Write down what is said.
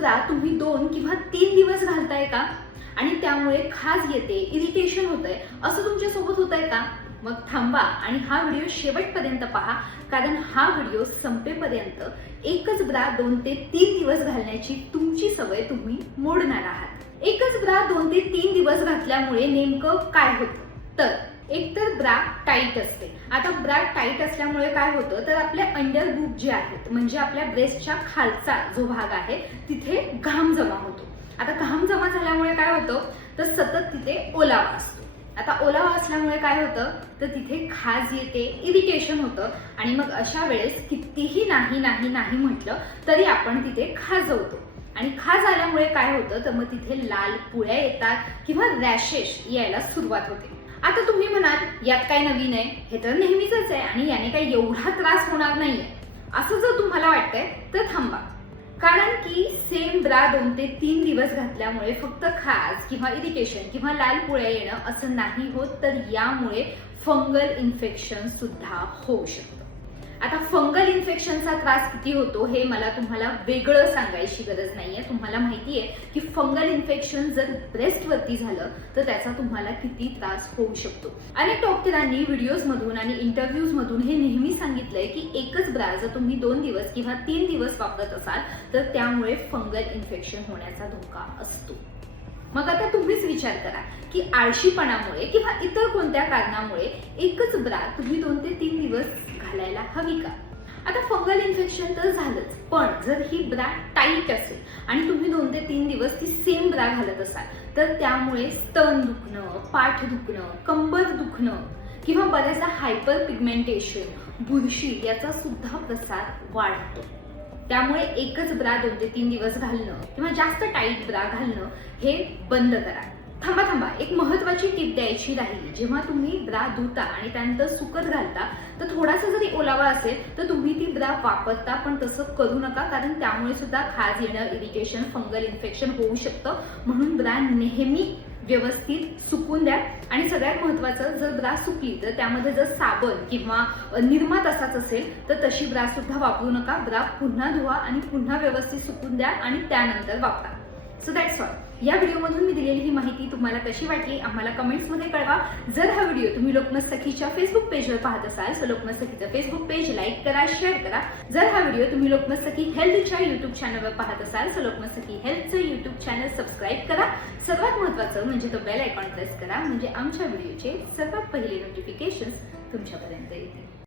Bra तुम्ही दोन किंवा तीन दिवस घालताय का? आणि त्यामुळे खाज येते इरिटेशन होतंय. असं तुमच्यासोबत होत आहे का? मग थांबा आणि हा व्हिडिओ शेवटपर्यंत पहा कारण हा व्हिडिओ संपेपर्यंत एकच ब्रा दोन ते तीन दिवस घालण्याची तुमची सवय तुम्ही मोडणार आहात. एकच ब्रा दोन ते तीन दिवस घातल्यामुळे नेमकं काय होतं? तर एकतर ब्रा टाईट असते. आता ब्रा टाईट असल्यामुळे काय होतं? तर आपल्या अंडर बुक जे आहेत म्हणजे आपल्या ब्रेस्टच्या खालचा जो भाग आहे तिथे घाम जमा होतो. आता घाम जमा झाल्यामुळे काय होतं? तर सतत तिथे ओलावा असतो. आता ओलावा असल्यामुळे काय होतं? तर तिथे खाज येते इरिटेशन होतं आणि मग अशा वेळेस कितीही नाही नाही नाही म्हटलं तरी आपण तिथे खाजवतो. आणि खाज आल्यामुळे काय होतं? तर मग तिथे लाल पुळ्या येतात किंवा रॅशेस यायला सुरुवात होते. आता तुम्ही म्हणाल यात काय नवीन आहे? हे तर नेहमीच आहे आणि याने काही एवढा त्रास होणार नाहीये. असं जर तुम्हाला वाटतंय तर थांबा. कारण की सेम ब्रा दोन ते तीन दिवस घातल्यामुळे फक्त खाज किंवा इरिटेशन किंवा लाल पुळ्या येणं असं नाही होत तर यामुळे फंगल इन्फेक्शन सुद्धा होऊ शकतं. आता फंगल इन्फेक्शनचा त्रास किती होतो हे मला तुम्हाला वेगळं सांगायची गरज नाहीये. तुम्हाला माहिती आहे की फंगल इन्फेक्शन जर ब्रेस्टवरती झालं तर त्याचा तुम्हाला किती त्रास होऊ शकतो. अनेक डॉक्टरांनी व्हिडिओज मधून आणि इंटरव्ह्यूज मधून हे नेहमी सांगितलंय की एकच ब्रा जर तुम्ही दोन दिवस किंवा तीन दिवस वापरत असाल तर त्यामुळे फंगल इन्फेक्शन होण्याचा धोका असतो. मग आता तुम्हीच विचार करा की आळशीपणामुळे किंवा इतर कोणत्या कारणामुळे एकच ब्रा तुम्ही दोन ते तीन दिवस घालायला हवी का? आता फंगल इन्फेक्शन तर झालंच पण जर ही ब्रा टाईट असेल आणि तुम्ही दोन ते तीन दिवस ती सेम ब्रा घालत असाल तर त्यामुळे स्तन दुखणं पाठ दुखणं कंबर दुखणं किंवा बऱ्याचदा हायपर पिगमेंटेशन बुरशी याचा सुद्धा प्रसार वाढतो. त्यामुळे एकच ब्रा दोन ते तीन दिवस घालणं किंवा जास्त टाईट ब्रा घालणं हे बंद करा. थांबा थांबा एक महत्वाची टीप द्यायची राहिली. जेव्हा तुम्ही ब्रा धुता आणि त्यानंतर सुकत घालता तर थोडा जरी ओलावा असेल तर तुम्ही ती ब्रा वापरता पण तसं करू नका कारण त्यामुळे सुद्धा खाज येणं इरिटेशन फंगल इन्फेक्शन होऊ शकतं. म्हणून ब्रा नेहमी व्यवस्थित सुकून द्या. आणि सगळ्यात महत्वाचं जर ब्रा सुकली तर त्यामध्ये जर साबण किंवा निरमा तसाच असेल तर तशी ब्रा सुद्धा वापरू नका. ब्रा पुन्हा धुवा आणि पुन्हा व्यवस्थित सुकून द्या आणि त्यानंतर वापरा. सो दॅट्स ऑल या व्हिडिओमधून मी दिलेली ही माहिती तुम्हाला कशी वाटली आम्हाला कमेंट्समध्ये कळवा. जर हा व्हिडिओ तुम्ही लोकमत सखीच्या फेसबुक पेजवर पाहत असाल तर लोकमत सखीचं फेसबुक पेज लाईक करा शेअर करा. जर हा व्हिडिओ तुम्ही लोकमत सखी हेल्थच्या युट्यूब चॅनलवर पाहत असाल सो लोकमत सखी हेल्थचं युट्यूब चॅनल सबस्क्राईब करा. सर्वात महत्त्वाचं म्हणजे तो बेल आयकॉन प्रेस करा म्हणजे आमच्या व्हिडिओचे सर्वात पहिले नोटिफिकेशन तुमच्यापर्यंत येतील.